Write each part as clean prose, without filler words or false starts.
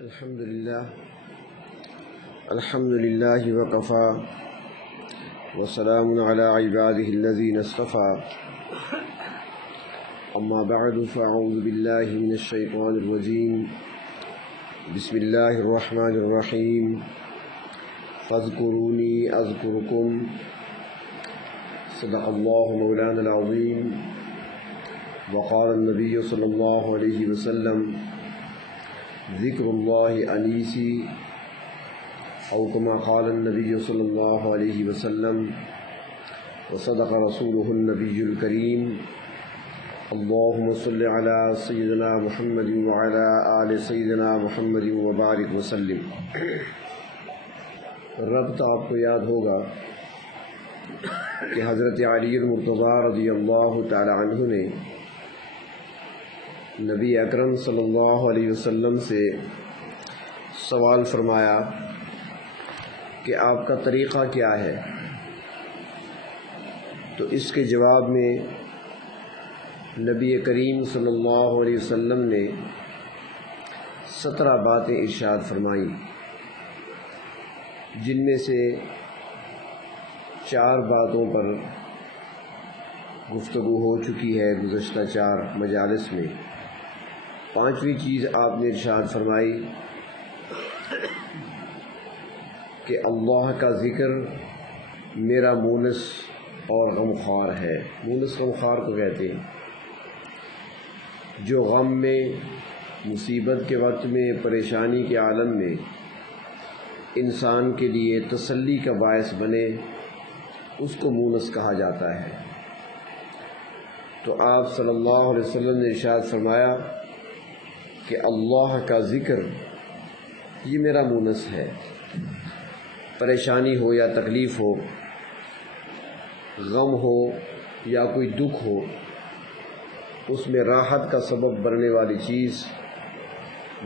الحمد لله وكفى وسلام على عباده الذين اصطفى أما بعد فأعوذ بالله من الشيطان الرجيم بسم الله الرحمن الرحيم فاذكروني أذكركم صدق الله مولانا العظيم وقال النبي صلى الله عليه وسلم ذکر اللہ انیسی او کما قال النبی صلی اللہ علیہ وسلم وصدق رسولہ النبی الکریم اللہم صل علی سیدنا محمد وعلی آل سیدنا محمد وبارک وسلم۔ ربط آپ کو یاد ہوگا کہ حضرت علی المرتضیٰ رضی اللہ تعالی عنہ نے نبی اکرم صلی اللہ علیہ وسلم سے سوال فرمایا کہ آپ کا طریقہ کیا ہے، تو اس کے جواب میں نبی کریم صلی اللہ علیہ وسلم نے 17 باتیں ارشاد فرمائیں، جن میں سے 4 باتوں پر گفتگو ہو چکی ہے گزشتہ 4 مجالس میں۔ 5ویں چیز آپ نے ارشاد فرمائی کہ اللہ کا ذکر میرا مونس اور غمخوار ہے۔ مونس غمخوار کو کہتے ہیں جو غم میں، مصیبت کے وقت میں، پریشانی کے عالم میں انسان کے لیے تسلی کا باعث بنے، اس کو مونس کہا جاتا ہے۔ تو آپ صلی اللہ علیہ وسلم نے ارشاد فرمایا کہ اللہ کا ذکر یہ میرا مونس ہے۔ پریشانی ہو یا تکلیف ہو، غم ہو یا کوئی دکھ ہو، اس میں راحت کا سبب بننے والی چیز،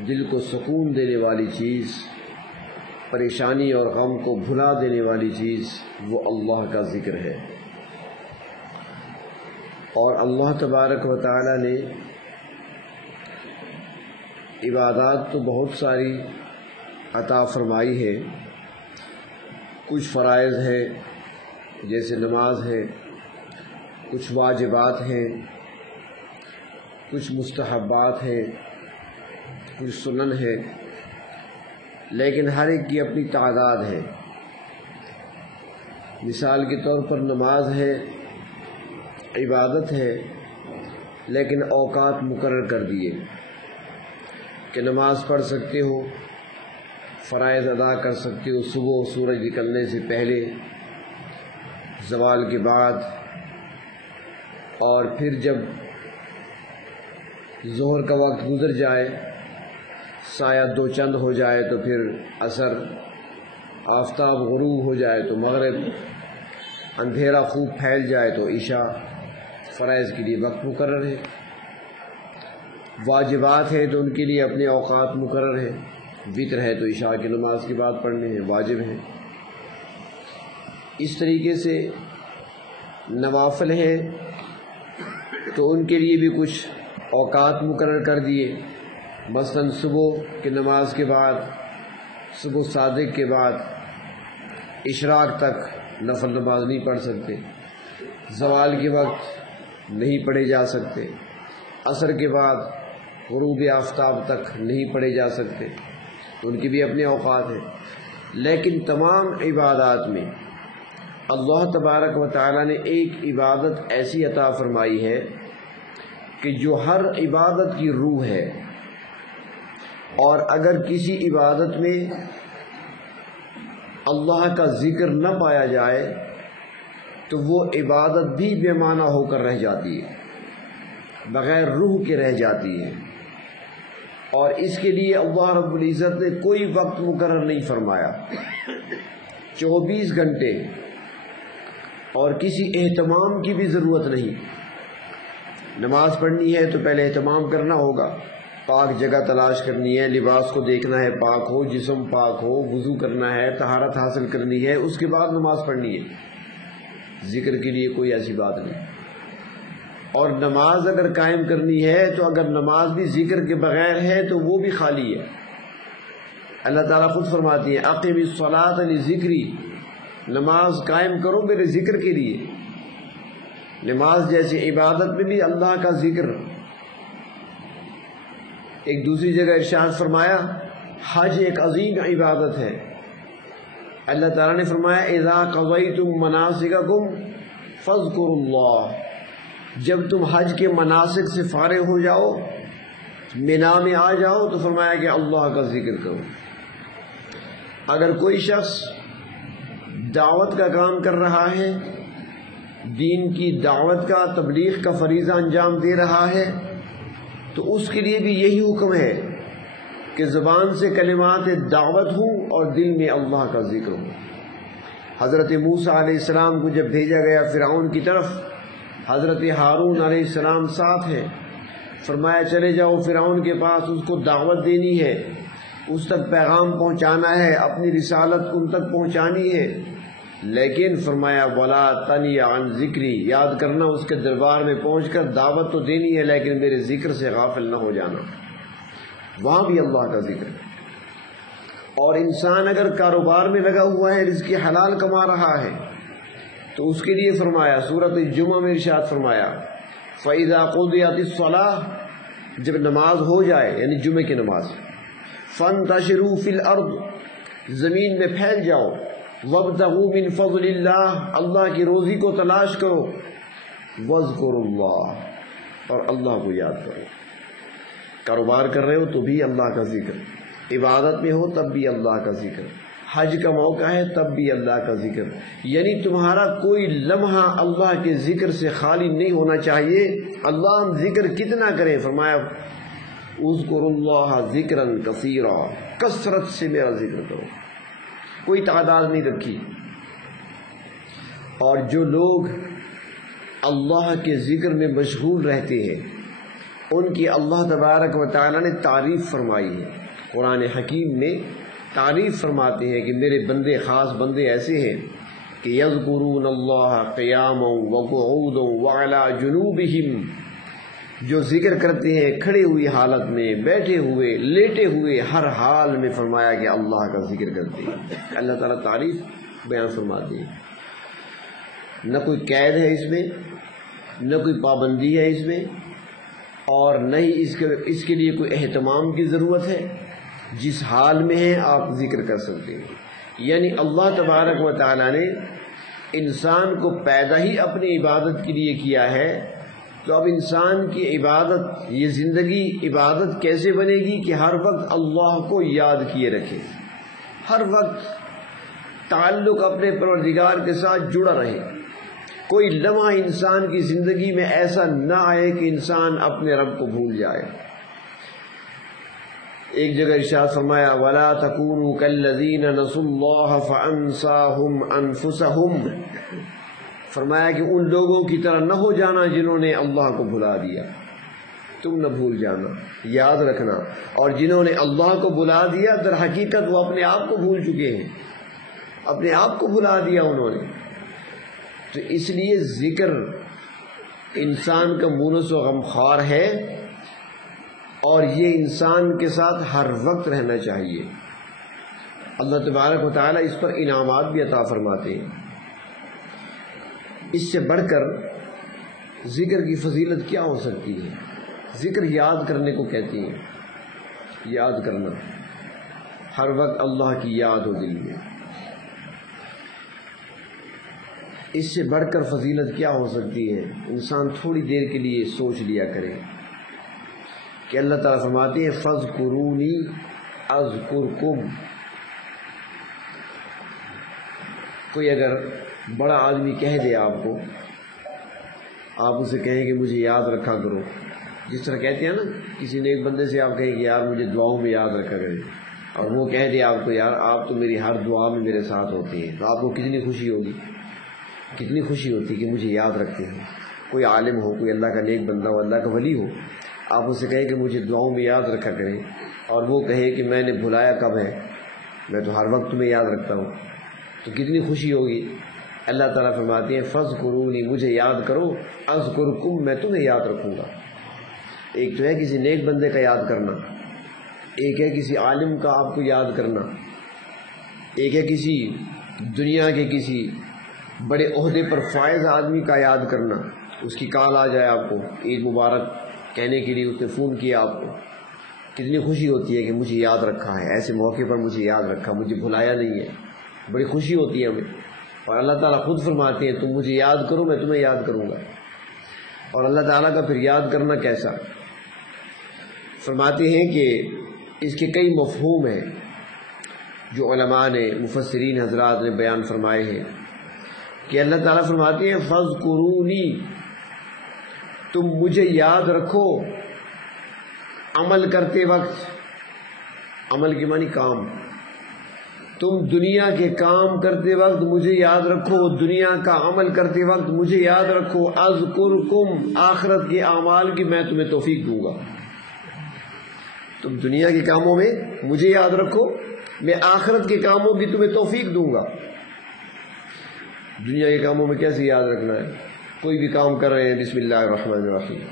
دل کو سکون دینے والی چیز، پریشانی اور غم کو بھلا دینے والی چیز وہ اللہ کا ذکر ہے۔ اور اللہ تبارک و تعالی نے عبادات تو بہت ساری عطا فرمائی ہے، کچھ فرائض ہیں جیسے نماز ہے، کچھ واجبات ہیں، کچھ مستحبات ہیں، کچھ سنن ہے، لیکن ہر ایک کی اپنی تعداد ہے۔ مثال کے طور پر نماز ہے، عبادت ہے، لیکن اوقات مقرر کر دیے کہ نماز پڑھ سکتے ہو، فرائض ادا کر سکتے ہو صبح سورج نکلنے سے پہلے، زوال کے بعد، اور پھر جب ظہر کا وقت گزر جائے، سایہ 2 چند ہو جائے تو پھر عصر، آفتاب غروب ہو جائے تو مغرب، اندھیرا خوب پھیل جائے تو عشاء۔ فرائض کے لیے وقت مقرر ہے، واجبات ہے تو ان کے لیے اپنے اوقات مقرر ہیں۔ وتر ہے تو عشاء کی نماز کے بعد پڑھنے ہیں، واجب ہیں۔ اس طریقے سے نوافل ہیں تو ان کے لیے بھی کچھ اوقات مقرر کر دیے، مثلا صبح کی نماز کے بعد، صبح صادق کے بعد اشراق تک نفل نماز نہیں پڑھ سکتے، زوال کے وقت نہیں پڑھے جا سکتے، عصر کے بعد غروب آفتاب تک نہیں پڑھے جا سکتے، تو ان کی بھی اپنے اوقات ہیں۔ لیکن تمام عبادات میں اللہ تبارک و تعالی نے ایک عبادت ایسی عطا فرمائی ہے کہ جو ہر عبادت کی روح ہے، اور اگر کسی عبادت میں اللہ کا ذکر نہ پایا جائے تو وہ عبادت بھی بے معنی ہو کر رہ جاتی ہے، بغیر روح کے رہ جاتی ہے۔ اور اس کے لیے اللہ رب العزت نے کوئی وقت مقرر نہیں فرمایا، 24 گھنٹے، اور کسی اہتمام کی بھی ضرورت نہیں۔ نماز پڑھنی ہے تو پہلے اہتمام کرنا ہوگا، پاک جگہ تلاش کرنی ہے، لباس کو دیکھنا ہے پاک ہو، جسم پاک ہو، وضو کرنا ہے، طہارت حاصل کرنی ہے، اس کے بعد نماز پڑھنی ہے۔ ذکر کے لیے کوئی ایسی بات نہیں۔ اور نماز اگر قائم کرنی ہے تو اگر نماز بھی ذکر کے بغیر ہے تو وہ بھی خالی ہے، اللہ تعالیٰ خود فرماتی ہیں اقم الصلاۃ لذکری، نماز قائم کرو میرے ذکر کے لیے۔ نماز جیسی عبادت میں بھی اللہ کا ذکر۔ ایک دوسری جگہ ارشاد فرمایا حج ایک عظیم عبادت ہے۔ اللہ تعالیٰ نے فرمایا اذا قضیتم مناسککم فاذکروا اللہ، جب تم حج کے مناسک سے فارغ ہو جاؤ، مینا میں آ جاؤ، تو فرمایا کہ اللہ کا ذکر کرو۔ اگر کوئی شخص دعوت کا کام کر رہا ہے، دین کی دعوت کا، تبلیغ کا فریضہ انجام دے رہا ہے، تو اس کے لیے بھی یہی حکم ہے کہ زبان سے کلمات دعوت ہوں اور دل میں اللہ کا ذکر ہو۔ حضرت موسیٰ علیہ السلام کو جب بھیجا گیا فرعون کی طرف، حضرت ہارون علیہ السلام ساتھ ہیں، فرمایا چلے جاؤ فرعون کے پاس، اس کو دعوت دینی ہے، اس تک پیغام پہنچانا ہے، اپنی رسالت ان تک پہنچانی ہے، لیکن فرمایا وَلَا تَنْیَ عَنْ ذِکْرِی، یاد کرنا اس کے دربار میں پہنچ کر دعوت تو دینی ہے لیکن میرے ذکر سے غافل نہ ہو جانا۔ وہاں بھی اللہ کا ذکر۔ اور انسان اگر کاروبار میں لگا ہوا ہے، رزق حلال کما رہا ہے، تو اس کے لیے فرمایا سورۃ الجمعہ میں ارشاد فرمایا فَإِذَا قُضِيَتِ الصَّلَاةُ، جب نماز ہو جائے یعنی جمعے کی نماز، فَانْتَشِرُوا فِي الْأَرْضِ، زمین میں پھیل جاؤ، وَابْتَغُوا مِنْ فَضْلِ اللَّهِ، اللہ کی روزی کو تلاش کرو، وَاذْكُرُوا اللَّهَ، اور اللہ کو یاد کرو۔ کاروبار کر رہے ہو تو بھی اللہ کا ذکر، عبادت میں ہو تب بھی اللہ کا ذکر، حج کا موقع ہے تب بھی اللہ کا ذکر، یعنی تمہارا کوئی لمحہ اللہ کے ذکر سے خالی نہیں ہونا چاہیے۔ اللہ ہم ذکر کتنا کریں، فرمایا اذکروا اللہ ذکرا کثیرا، کثرت سے میرا ذکر کرو، کوئی تعداد نہیں رکھی۔ اور جو لوگ اللہ کے ذکر میں مشغول رہتے ہیں ان کی اللہ تبارک و تعالی نے تعریف فرمائی ہے، قرآن حکیم میں تعریف فرماتے ہیں کہ میرے بندے، خاص بندے ایسے ہیں کہ یذکرون اللہ قیاما وقعودا وعلی جنوبہم، جو ذکر کرتے ہیں کھڑے ہوئی حالت میں، بیٹھے ہوئے، لیٹے ہوئے، ہر حال میں، فرمایا کہ اللہ کا ذکر کرتے ہیں۔ اللہ تعالیٰ تعریف بیان فرماتے ہیں۔ نہ کوئی قید ہے اس میں، نہ کوئی پابندی ہے اس میں، اور نہ ہی اس کے لیے کوئی اہتمام کی ضرورت ہے، جس حال میں ہیں آپ ذکر کر سکتے ہیں۔ یعنی اللہ تبارک و تعالیٰ نے انسان کو پیدا ہی اپنی عبادت کے لیے کیا ہے، تو اب انسان کی عبادت، یہ زندگی عبادت کیسے بنے گی کہ ہر وقت اللہ کو یاد کیے رکھے، ہر وقت تعلق اپنے پروردگار کے ساتھ جڑا رہے، کوئی لمحہ انسان کی زندگی میں ایسا نہ آئے کہ انسان اپنے رب کو بھول جائے۔ ایک جگہ ارشاد فرمایا وَلَا تَكُونُوا كَالَّذِينَ نَسُوا اللَّهَ فَأَنْسَاهُمْ أَنفُسَهُمْ، فرمایا کہ ان لوگوں کی طرح نہ ہو جانا جنہوں نے اللہ کو بھلا دیا۔ تم نہ بھول جانا، یاد رکھنا، اور جنہوں نے اللہ کو بھلا دیا در حقیقت وہ اپنے آپ کو بھول چکے ہیں، اپنے آپ کو بھلا دیا انہوں نے۔ تو اس لیے ذکر انسان کا مونس و غمخوار ہے، اور یہ انسان کے ساتھ ہر وقت رہنا چاہیے۔ اللہ تبارک و تعالیٰ اس پر انعامات بھی عطا فرماتے ہیں۔ اس سے بڑھ کر ذکر کی فضیلت کیا ہو سکتی ہے؟ ذکر یاد کرنے کو کہتی ہیں، یاد کرنا، ہر وقت اللہ کی یاد ہو دل میں۔ اس سے بڑھ کر فضیلت کیا ہو سکتی ہے؟ انسان تھوڑی دیر کے لیے سوچ لیا کرے کہ اللہ تعالیٰ فرماتے ہیں فَاذْكُرُونِي أَذْكُرْكُمْ۔ کوئی اگر بڑا آدمی کہہ دے آپ کو، آپ اسے کہیں کہ مجھے یاد رکھا کرو، جس طرح کہتے ہیں نا، کسی نے ایک بندے سے آپ کہیں کہ یار مجھے دعاؤں میں یاد رکھا کرے، اور وہ کہہ دے آپ کو یار آپ تو میری ہر دعا میں میرے ساتھ ہوتے ہیں، تو آپ کو کتنی خوشی ہوگی، کتنی خوشی ہوتی کہ مجھے یاد رکھتے ہیں۔ کوئی عالم ہو، کوئی اللہ کا نیک بندہ ہو، اللہ کا ولی ہو، آپ اسے کہیں کہ مجھے دعاؤں میں یاد رکھا کریں، اور وہ کہے کہ میں نے بھلایا کب ہے، میں تو ہر وقت تمہیں یاد رکھتا ہوں، تو کتنی خوشی ہوگی۔ اللہ تعالیٰ فرماتے ہیں فَاذْكُرُونِی، مجھے یاد کرو، اذکرکم، میں تمہیں یاد رکھوں گا۔ ایک تو ہے کسی نیک بندے کا یاد کرنا، ایک ہے کسی عالم کا آپ کو یاد کرنا، ایک ہے کسی دنیا کے کسی بڑے عہدے پر فائز آدمی کا یاد کرنا، اس کی کال آ جائے آپ کو عید مبارک کہنے کے لیے، اس نے فون کیا آپ کو، کتنی خوشی ہوتی ہے کہ مجھے یاد رکھا ہے، ایسے موقع پر مجھے یاد رکھا، مجھے بھلایا نہیں ہے، بڑی خوشی ہوتی ہے ہمیں۔ اور اللہ تعالیٰ خود فرماتے ہیں تم مجھے یاد کرو میں تمہیں یاد کروں گا۔ اور اللہ تعالیٰ کا پھر یاد کرنا کیسا؟ فرماتے ہیں کہ اس کے کئی مفہوم ہیں جو علماء نے، مفسرین حضرات نے بیان فرمائے ہیں کہ اللہ تعالیٰ فرماتے ہیں فَاذْكُرُونِي، تم مجھے یاد رکھو عمل کرتے وقت۔ عمل کے معنی کام، تم دنیا کے کام کرتے وقت مجھے یاد رکھو، دنیا کا عمل کرتے وقت مجھے یاد رکھو۔ اذکرکم، آخرت کے اعمال کی میں تمہیں توفیق دوں گا۔ تم دنیا کے کاموں میں مجھے یاد رکھو، میں آخرت کے کاموں کی تمہیں توفیق دوں گا۔ دنیا کے کاموں میں کیسے یاد رکھنا ہے؟ کوئی بھی کام کر رہے ہیں بسم اللہ الرحمن الرحیم،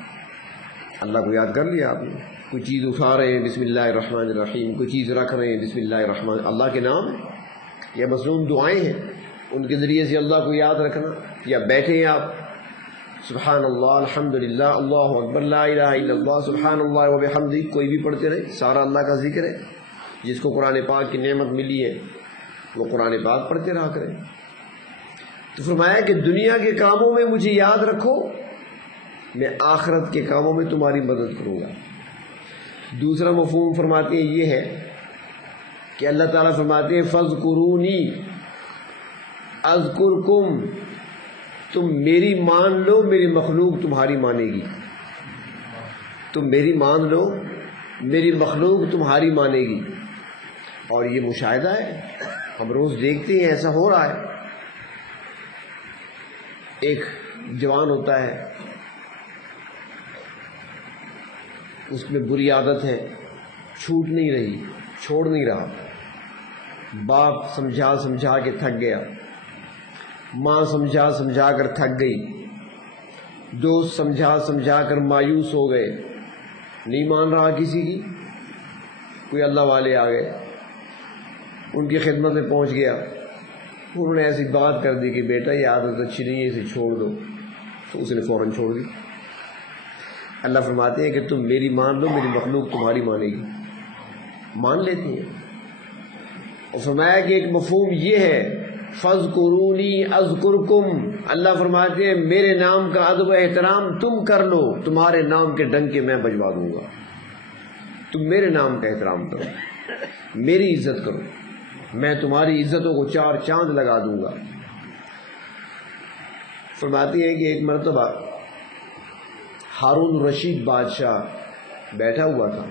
اللہ کو یاد کر لیا آپ نے۔ کوئی چیز اٹھا رہے ہیں بسم اللہ الرحمن الرحیم، کوئی چیز رکھ رہے ہیں بسم اللہ الرحمن، اللہ کے نام ہے یا مصنون دعائیں ہیں ان کے ذریعے سے اللہ کو یاد رکھنا۔ یا بیٹھے ہیں آپ، سبحان اللہ الحمدللہ اللہ اکبر لا الہ الا اللہ سبحان اللہ وبحمدہ، کوئی بھی پڑھتے رہے، سارا اللہ کا ذکر ہے۔ جس کو قرآن پاک کی نعمت ملی ہے وہ قرآن پاک پڑھتے رہا کریں۔ تو فرمایا کہ دنیا کے کاموں میں مجھے یاد رکھو، میں آخرت کے کاموں میں تمہاری مدد کروں گا۔ دوسرا مفہوم فرماتے ہیں یہ ہے کہ اللہ تعالیٰ فرماتے ہیں فَاذْكُرُونِي اذکرکم، تم میری مان لو میری مخلوق تمہاری مانے گی۔ تم میری مان لو میری مخلوق تمہاری مانے گی۔ اور یہ مشاہدہ ہے، ہم روز دیکھتے ہیں ایسا ہو رہا ہے۔ ایک جوان ہوتا ہے، اس میں بری عادت ہے، چھوٹ نہیں رہی، چھوڑ نہیں رہا۔ باپ سمجھا سمجھا کے تھک گیا، ماں سمجھا سمجھا کر تھک گئی، دوست سمجھا سمجھا کر مایوس ہو گئے، نہیں مان رہا کسی کی۔ کوئی اللہ والے آ گئے، ان کی خدمت میں پہنچ گیا، انہوں نے ایسی بات کر دی کہ بیٹا یہ عادت اچھی نہیں ہے، اسے چھوڑ دو، تو اس نے فوراً چھوڑ دی۔ اللہ فرماتے ہیں کہ تم میری مان لو میری مخلوق تمہاری مانے گی، مان لیتی ہیں۔ اور فرمایا کہ ایک مفہوم یہ ہے فَاذْكُرُونِي اذکرکم، اللہ فرماتے ہیں میرے نام کا ادب و احترام تم کر لو، تمہارے نام کے ڈنکے میں بجوا دوں گا۔ تم میرے نام کا احترام کرو، میری عزت کرو، میں تمہاری عزتوں کو چار چاند لگا دوں گا۔ فرماتی ہیں کہ ایک مرتبہ ہارون رشید بادشاہ بیٹھا ہوا تھا۔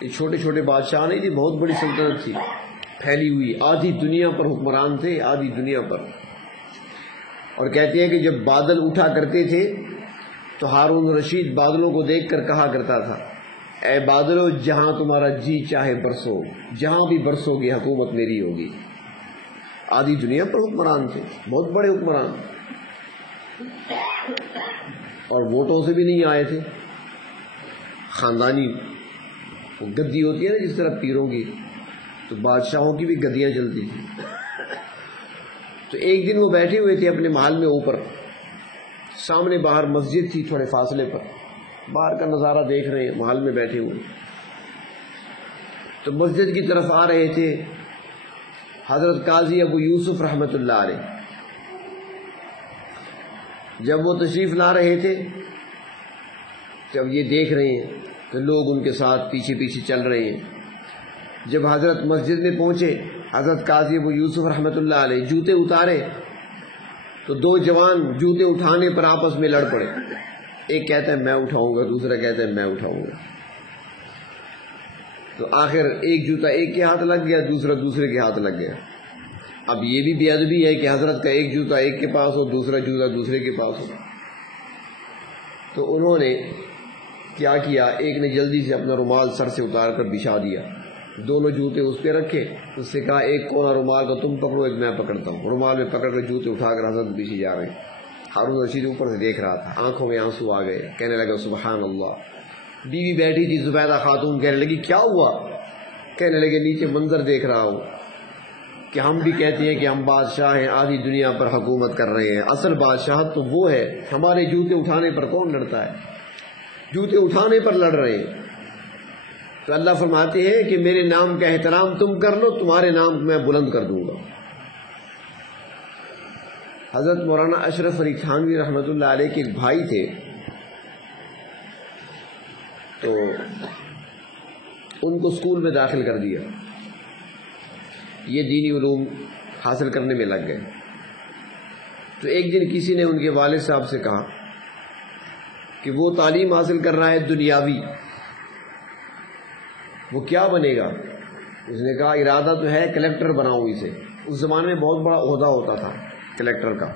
یہ چھوٹے چھوٹے بادشاہ نہیں تھی، بہت بڑی سلطنت تھی پھیلی ہوئی، آدھی دنیا پر حکمران تھے، آدھی دنیا پر۔ اور کہتے ہیں کہ جب بادل اٹھا کرتے تھے تو ہارون رشید بادلوں کو دیکھ کر کہا کرتا تھا اے بادلو جہاں تمہارا جی چاہے برسو، جہاں بھی برسو گی حکومت میری ہوگی۔ آدھی دنیا پر حکمران تھے، بہت بڑے حکمران، اور ووٹوں سے بھی نہیں آئے تھے، خاندانی گدی ہوتی ہے نا جس طرح پیروں کی، تو بادشاہوں کی بھی گدیاں چلتی تھی۔ تو ایک دن وہ بیٹھے ہوئے تھے اپنے محل میں اوپر، سامنے باہر مسجد تھی تھوڑے فاصلے پر، باہر کا نظارہ دیکھ رہے ہیں، محل میں بیٹھے ہوئے۔ تو مسجد کی طرف آ رہے تھے حضرت قاضی ابو یوسف رحمۃ اللہ علیہ۔ جب وہ تشریف لا رہے تھے، جب یہ دیکھ رہے ہیں تو لوگ ان کے ساتھ پیچھے پیچھے چل رہے ہیں۔ جب حضرت مسجد میں پہنچے، حضرت قاضی ابو یوسف رحمۃ اللہ علیہ جوتے اتارے تو دو جوان جوتے اٹھانے پر آپس میں لڑ پڑے، ایک کہتا ہے میں اٹھاؤں گا، دوسرا کہتا ہے میں اٹھاؤں گا۔ تو آخر ایک جوتا ایک کے ہاتھ لگ گیا، دوسرا دوسرے کے ہاتھ لگ گیا۔ اب یہ بھی بے ادبی ہے کہ حضرت کا ایک جوتا ایک کے پاس ہو، دوسرا جوتا دوسرے کے پاس ہو۔ تو انہوں نے کیا کیا، ایک نے جلدی سے اپنا رومال سر سے اتار کر بچھا دیا، دونوں جوتے اس پہ رکھے، اس سے کہا ایک کونا رومال کا تم پکڑو، ایک میں پکڑتا ہوں۔ رومال میں پکڑ کر جوتے اٹھا کر حضرت پیچھے جا رہے ہیں۔ ہارون رشید اوپر سے دیکھ رہا تھا، آنکھوں میں آنسو آ گئے، کہنے لگا سبحان اللہ، بیوی بیٹھی تھی زبیدہ خاتون، کہنے لگی کیا ہوا؟ کہنے لگے نیچے منظر دیکھ رہا ہوں کہ ہم بھی کہتے ہیں کہ ہم بادشاہ ہیں، آدھی دنیا پر حکومت کر رہے ہیں، اصل بادشاہت تو وہ ہے، ہمارے جوتے اٹھانے پر کون لڑتا ہے؟ جوتے اٹھانے پر لڑ رہے ہیں۔ تو اللہ فرماتے ہیں کہ میرے نام کا احترام تم کر لو، تمہارے نام میں بلند کر دوں گا۔ حضرت مولانا اشرف علی تھانوی رحمۃ اللہ علیہ کے ایک بھائی تھے، تو ان کو اسکول میں داخل کر دیا، یہ دینی علوم حاصل کرنے میں لگ گئے۔ تو ایک دن کسی نے ان کے والد صاحب سے کہا کہ وہ تعلیم حاصل کر رہا ہے دنیاوی، وہ کیا بنے گا؟ اس نے کہا ارادہ تو ہے کلیکٹر بناؤں اسے، اس زمانے میں بہت بڑا عہدہ ہوتا تھا کلیکٹر کا،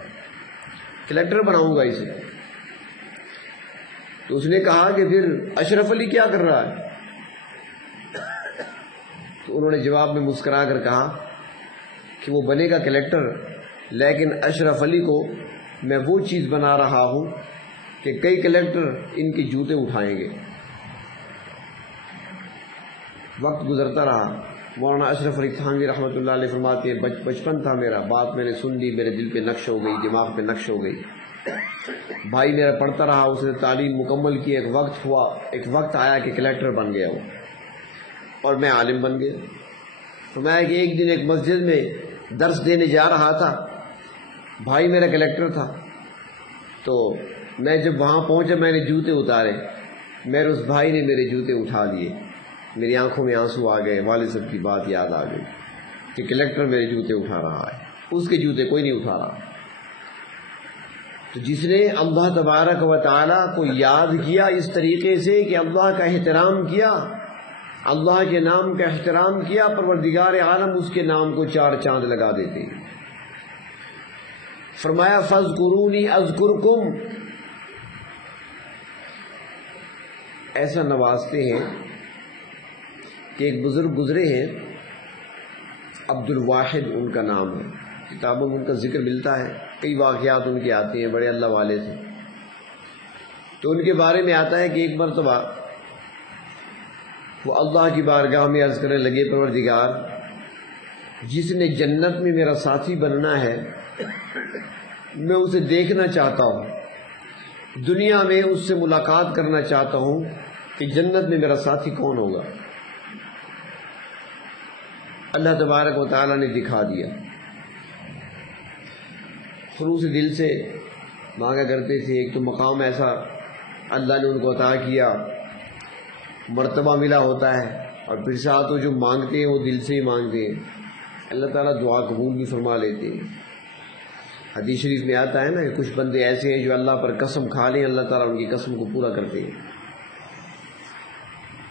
کلیکٹر بناؤں گا اسے۔ تو اس نے کہا کہ پھر اشرف علی کیا کر رہا ہے؟ تو انہوں نے جواب میں مسکرا کر کہا کہ وہ بنے گا کلیکٹر، لیکن اشرف علی کو میں وہ چیز بنا رہا ہوں کہ کئی کلیکٹر ان کے جوتے اٹھائیں گے۔ وقت گزرتا رہا، مولانا اشرف علی تھانوی رحمۃ اللہ علیہ فرماتے ہیں بچپن تھا میرا، بات میں نے سن لی، میرے دل پہ نقش ہو گئی، دماغ پہ نقش ہو گئی۔ بھائی میرا پڑھتا رہا، اس نے تعلیم مکمل کی، ایک وقت آیا کہ کلیکٹر بن گیا وہ، اور میں عالم بن گیا۔ تو میں کہ ایک دن ایک مسجد میں درس دینے جا رہا تھا، بھائی میرا کلیکٹر تھا، تو میں جب وہاں پہنچا میں نے جوتے اتارے، میرے اس بھائی نے میرے جوتے اٹھا لیے، میری آنکھوں میں آنسو آ گئے، والد صاحب کی بات یاد آ گئی کہ کلیکٹر میرے جوتے اٹھا رہا ہے، اس کے جوتے کوئی نہیں اٹھا رہا۔ تو جس نے اللہ تبارک و تعالیٰ کو یاد کیا اس طریقے سے کہ اللہ کا احترام کیا، اللہ کے نام کا احترام کیا، پروردگار عالم اس کے نام کو 4 چاند لگا دیتے ہیں۔ فرمایا فاذکرونی اذکرکم، ایسا نوازتے ہیں کہ ایک بزرگ گزرے ہیں، عبد الواحد ان کا نام ہے، کتابوں میں ان کا ذکر ملتا ہے، کئی واقعات ان کے آتے ہیں، بڑے اللہ والے تھے۔ تو ان کے بارے میں آتا ہے کہ ایک مرتبہ وہ اللہ کی بارگاہ میں عرض کرنے لگے پروردگار، جس نے جنت میں میرا ساتھی بننا ہے میں اسے دیکھنا چاہتا ہوں، دنیا میں اس سے ملاقات کرنا چاہتا ہوں کہ جنت میں میرا ساتھی کون ہوگا۔ اللہ تبارک و تعالیٰ نے دکھا دیا، خلوص دل سے مانگا کرتے تھے، ایک تو مقام ایسا اللہ نے ان کو عطا کیا، مرتبہ ملا ہوتا ہے، اور پھر ساتھ وہ جو مانگتے ہیں وہ دل سے ہی مانگتے ہیں، اللہ تعالیٰ دعا قبول بھی فرما لیتے ہیں۔ حدیث شریف میں آتا ہے نا کہ کچھ بندے ایسے ہیں جو اللہ پر قسم کھا لیں اللہ تعالیٰ ان کی قسم کو پورا کرتے ہیں۔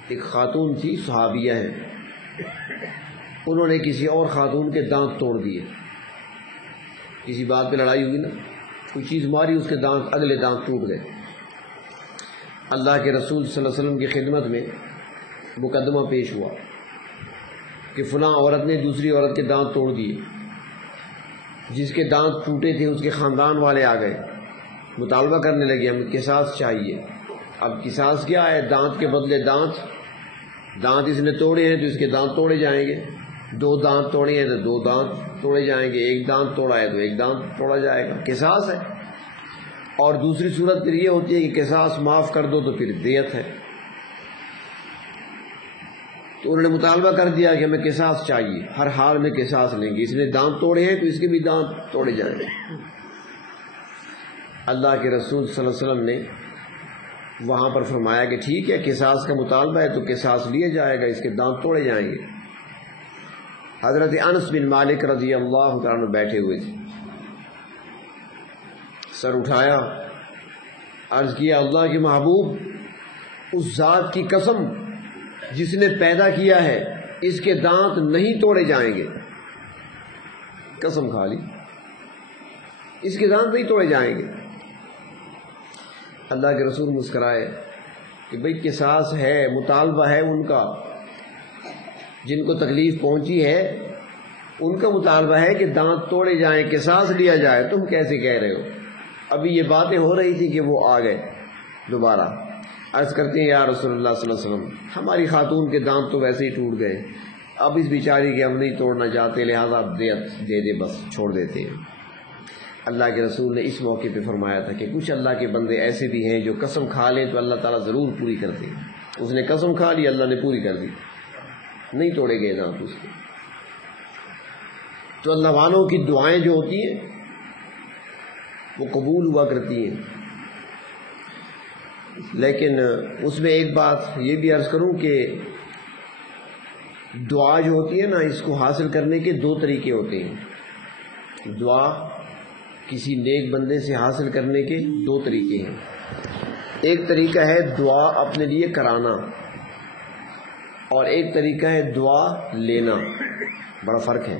ایک خاتون تھی، صحابیہ ہیں، انہوں نے کسی اور خاتون کے دانت توڑ دیے، کسی بات پہ لڑائی ہوئی نا، کوئی چیز ماری، اس کے دانت، اگلے دانت ٹوٹ گئے۔ اللہ کے رسول صلی اللہ علیہ وسلم کی خدمت میں مقدمہ پیش ہوا کہ فلاں عورت نے دوسری عورت کے دانت توڑ دیے، جس کے دانت ٹوٹے تھے اس کے خاندان والے آ گئے، مطالبہ کرنے لگے ہمیں قصاص چاہیے۔ اب قصاص کیا ہے؟ دانت کے بدلے دانت، دانت اس نے توڑے ہیں تو اس کے دانت توڑے جائیں گے، 2 دانت توڑے ہیں تو 2 دانت توڑے جائیں گے، 1 دانت توڑا ہے تو 1 دانت توڑا جائے گا، قصاص ہے۔ اور دوسری صورت پھر یہ ہوتی ہے کہ قصاص معاف کر دو تو پھر دیت ہے۔ تو انہوں نے مطالبہ کر دیا کہ ہمیں قصاص چاہیے، ہر حال میں قصاص لیں گے، اس نے دانت توڑے ہیں تو اس کے بھی دانت توڑے جائیں گے۔ اللہ کے رسول صلی اللہ علیہ وسلم نے وہاں پر فرمایا کہ ٹھیک ہے، قصاص کا مطالبہ ہے تو قصاص لیا جائے گا، اس کے دانت توڑے جائیں گے۔ حضرت انس بن مالک رضی اللہ تعالیٰ عنہ بیٹھے ہوئے تھے، سر اٹھایا، عرض کیا اللہ کے محبوب، اس ذات کی قسم جس نے پیدا کیا ہے اس کے دانت نہیں توڑے جائیں گے، قسم کھا لی، اس کے دانت نہیں توڑے جائیں گے۔ اللہ کے رسول مسکرائے کہ بھئی قصاص ہے، مطالبہ ہے ان کا، جن کو تکلیف پہنچی ہے ان کا مطالبہ ہے کہ دانت توڑے جائیں، قصاص لیا جائے، تم کیسے کہہ رہے ہو؟ ابھی یہ باتیں ہو رہی تھی کہ وہ آ گئے دوبارہ۔ عرض کرتے ہیں یا رسول اللہ صلی اللہ علیہ وسلم ہماری خاتون کے دانت تو ویسے ہی ٹوٹ گئے، اب اس بیچاری کے ہم نہیں توڑنا چاہتے، لہٰذا دے دے بس چھوڑ دیتے ہیں۔ اللہ کے رسول نے اس موقع پہ فرمایا تھا کہ کچھ اللہ کے بندے ایسے بھی ہیں جو قسم کھا لیں تو اللہ تعالیٰ ضرور پوری کرتے ہیں۔ اس نے قسم کھا لی، اللہ نے پوری کر دی، نہیں توڑے گئے دانت اس کے۔ تو اللہ والوں کی دعائیں جو ہوتی ہیں وہ قبول ہوا کرتی ہیں۔ لیکن اس میں ایک بات یہ بھی عرض کروں کہ دعا جو ہوتی ہے نا، اس کو حاصل کرنے کے دو طریقے ہوتے ہیں۔ دعا کسی نیک بندے سے حاصل کرنے کے دو طریقے ہیں۔ ایک طریقہ ہے دعا اپنے لیے کرانا، اور ایک طریقہ ہے دعا لینا۔ بڑا فرق ہے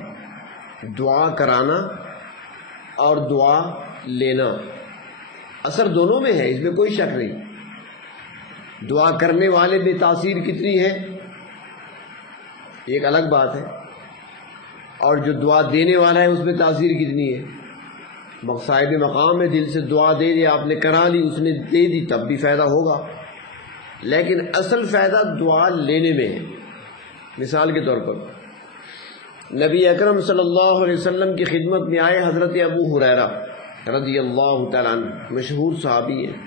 دعا کرانا اور دعا لینا، اثر دونوں میں ہے، اس میں کوئی شک نہیں۔ دعا کرنے والے میں تاثیر کتنی ہے ایک الگ بات ہے، اور جو دعا دینے والا ہے اس میں تاثیر کتنی ہے۔ صاحب مقام ہے، دل سے دعا دے دی، آپ نے کرا لی، اس نے دے دی، تب بھی فائدہ ہوگا، لیکن اصل فائدہ دعا لینے میں ہے۔ مثال کے طور پر نبی اکرم صلی اللہ علیہ وسلم کی خدمت میں آئے حضرت ابو ہریرہ رضی اللہ تعالیٰ عنہ، مشہور صحابی ہیں،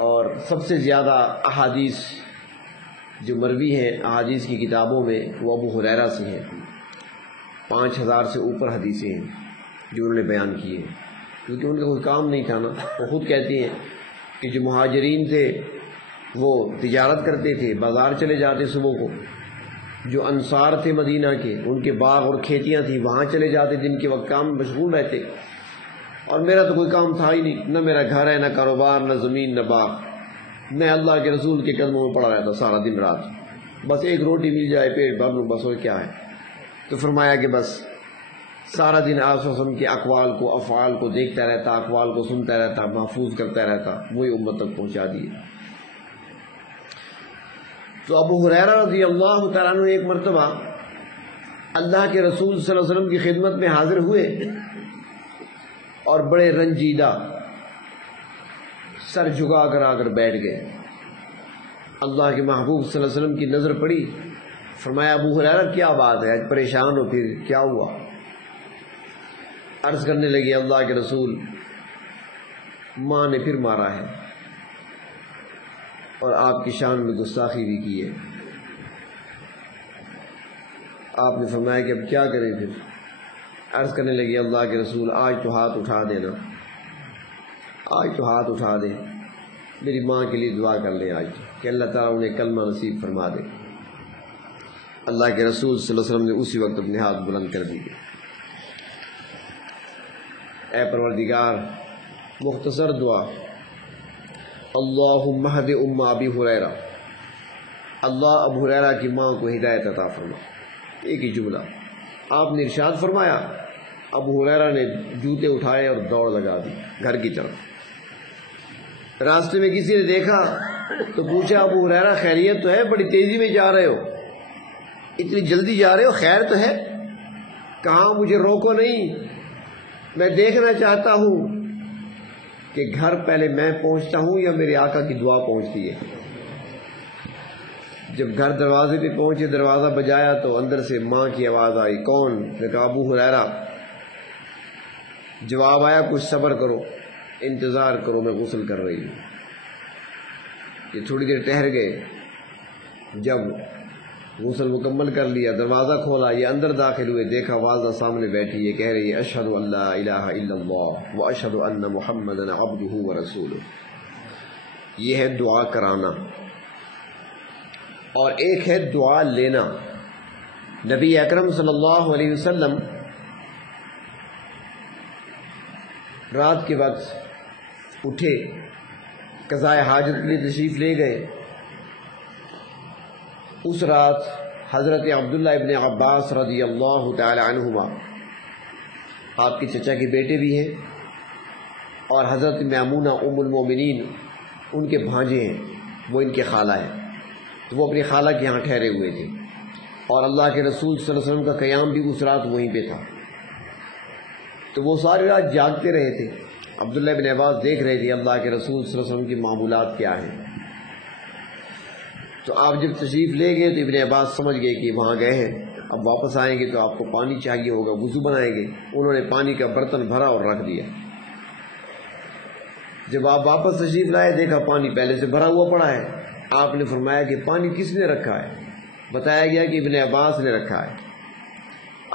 اور سب سے زیادہ احادیث جو مروی ہیں احادیث کی کتابوں میں وہ ابو ہریرہ سے ہیں۔ 5000 سے اوپر حدیثیں ہیں جو انہوں نے بیان کی ہیں، کیونکہ ان کا کوئی کام نہیں تھا نا۔ وہ خود کہتے ہیں کہ جو مہاجرین تھے وہ تجارت کرتے تھے، بازار چلے جاتے صبح کو، جو انصار تھے مدینہ کے ان کے باغ اور کھیتیاں تھیں وہاں چلے جاتے، دن کے وقت کام مشغول رہتے، اور میرا تو کوئی کام تھا ہی نہیں، نہ میرا گھر ہے، نہ کاروبار، نہ زمین، نہ باغ، میں اللہ کے رسول کے قدموں میں پڑا رہتا سارا دن رات، بس ایک روٹی مل جائے پیٹ بھر لوں بس، اور کیا ہے۔ تو فرمایا کہ بس سارا دن آپ صلی اللہ علیہ وسلم کے اقوال کو افعال کو دیکھتا رہتا، اقوال کو سنتا رہتا، محفوظ کرتا رہتا، وہی امت تک پہنچا دیے۔ تو ابو ہریرہ رضی اللہ تعالیٰ عنہ ایک مرتبہ اللہ کے رسول صلی اللہ علیہ وسلم کی خدمت میں حاضر ہوئے، اور بڑے رنجیدہ سر جھکا کر آ کر بیٹھ گئے۔ اللہ کے محبوب صلی اللہ علیہ وسلم کی نظر پڑی، فرمایا ابو ہریرہ کیا بات ہے، آج پریشان ہو، پھر کیا ہوا؟ عرض کرنے لگے اللہ کے رسول ماں نے پھر مارا ہے، اور آپ کی شان میں گستاخی بھی کی ہے۔ آپ نے فرمایا کہ اب کیا کریں پھر؟ عرض کرنے لگے اللہ کے رسول آج تو ہاتھ اٹھا دینا، آج تو ہاتھ اٹھا دیں، میری ماں کے لیے دعا کر لیں آج کہ اللہ تعالیٰ انہیں کلمہ نصیب فرما دے۔ اللہ کے رسول صلی اللہ علیہ وسلم نے اسی وقت اپنے ہاتھ بلند کر دیے۔ اے پروردگار، مختصر دعا، اللہم اہد ام ابی ہریرہ، اللہ ابو ہریرہ کی ماں کو ہدایت عطا فرما۔ ایک ہی جملہ آپ نے ارشاد فرمایا، ابو ہریرہ نے جوتے اٹھائے اور دوڑ لگا دی گھر کی طرف۔ راستے میں کسی نے دیکھا تو پوچھا ابو ہریرہ خیریت تو ہے؟ بڑی تیزی میں جا رہے ہو، اتنی جلدی جا رہے ہو، خیر تو ہے؟ کہاں مجھے روکو نہیں، میں دیکھنا چاہتا ہوں کہ گھر پہلے میں پہنچتا ہوں یا میرے آقا کی دعا پہنچتی ہے۔ جب گھر دروازے پہ پہنچے، دروازہ بجایا تو اندر سے ماں کی آواز آئی، کون؟ نے کہا ابو ہریرہ۔ جواب آیا کچھ صبر کرو، انتظار کرو، میں غسل کر رہی ہوں۔ یہ تھوڑی دیر ٹہر گئے، جب غسل مکمل کر لیا، دروازہ کھولا، یہ اندر داخل ہوئے، دیکھا والدہ سامنے بیٹھی ہے، کہہ رہی ہے اشہد ان لا الہ الا اللہ واشہد ان محمدا عبدہ ورسولہ۔ یہ ہے دعا کرانا، اور ایک ہے دعا لینا۔ نبی اکرم صلی اللہ علیہ وسلم رات کے وقت اٹھے، قضاء حاجت کے لیے تشریف لے گئے۔ اس رات حضرت عبداللہ ابن عباس رضی اللہ تعالی عنہما، آپ کے چچا کے بیٹے بھی ہیں، اور حضرت میمونہ ام المومنین ان کے بھانجے ہیں، وہ ان کے خالہ ہیں، تو وہ اپنی خالہ کے یہاں ٹھہرے ہوئے تھے، اور اللہ کے رسول صلی اللہ علیہ وسلم کا قیام بھی اس رات وہیں پہ تھا، تو وہ ساری رات جاگتے رہے تھے۔ عبداللہ بن عباس دیکھ رہے تھے اللہ کے رسول صلی اللہ علیہ وسلم کی معمولات کیا ہیں. تو آپ جب تشریف لے گئے تو ابن عباس سمجھ گئے کہ وہاں گئے ہیں، اب واپس آئیں گے تو آپ کو پانی چاہیے ہوگا، وضو بنائیں گے. انہوں نے پانی کا برتن بھرا اور رکھ دیا. جب آپ واپس تشریف لائے دیکھا پانی پہلے سے بھرا ہوا پڑا ہے. آپ نے فرمایا کہ پانی کس نے رکھا ہے؟ بتایا گیا کہ ابن عباس نے رکھا ہے.